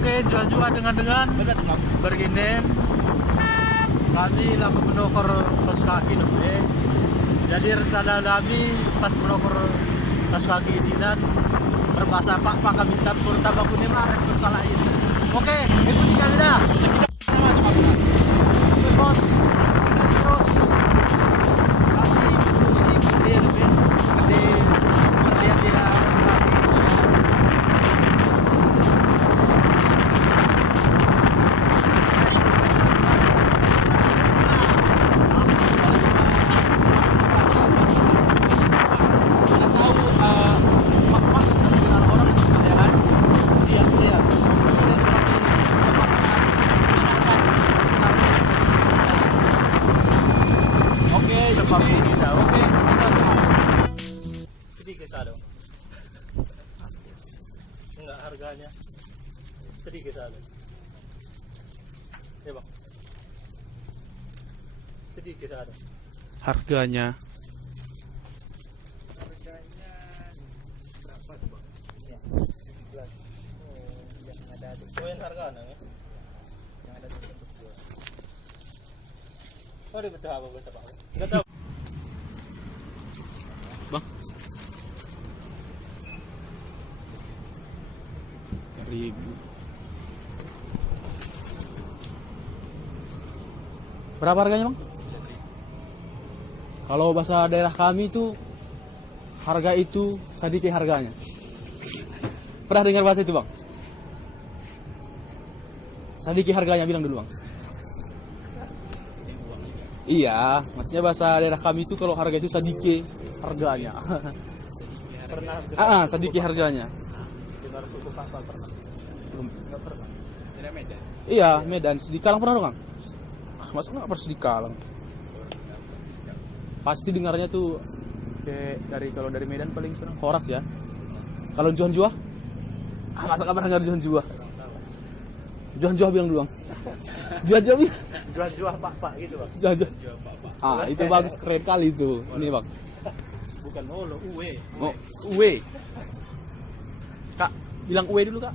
Oke, jua-jua dengan berginen kami laku menokor kos kaki lebih. Jadi rencana kami pas menokor kos kaki dinan berbahasa pak kami campur tabak kuning mares berkalahin. Oke, ikuti kami dah. Oke bos, terus kami mesti gede lebih gede sekalian dia kos kaki. Enggak harganya sedikit ada ya bang, sedikit ada Harganya berapa tuh bang? Ya, 17. Oh, yang ada poin harganya ya? Yang ada untuk jual. Oh, dia pecah apa bahasa pak? Enggak tahu. bang, 1.000. Berapa harganya bang? Kalau bahasa daerah kami itu harga itu sedikit harganya. Pernah dengar bahasa itu bang? Sedikit harganya bilang dulu bang. Iya, maksudnya bahasa daerah kami itu kalau harga itu sedikit harganya. Pernah Sedikit harganya. dengar suku Kapal pernah? Belum. Enggak pernah. Tidak Medan. Iya, Medan. Sedikalang pernah dong bang? Masa nggak pernah Sedikalang? Pasti dengarnya tuh kayak kalau dari Medan paling senang Horas ya. Kalau Juan Jua? Masa nggak pernah dengar Juan Jua? Juan Jua bilang dulu bang. Juan Jua bilang. Jual pak gitu bang. Juan Jua. Itu bagus, keren kali itu. Ini bang. Bukan lo uwe. Oh, Uwe. Kak, bilang Uwe dulu kak.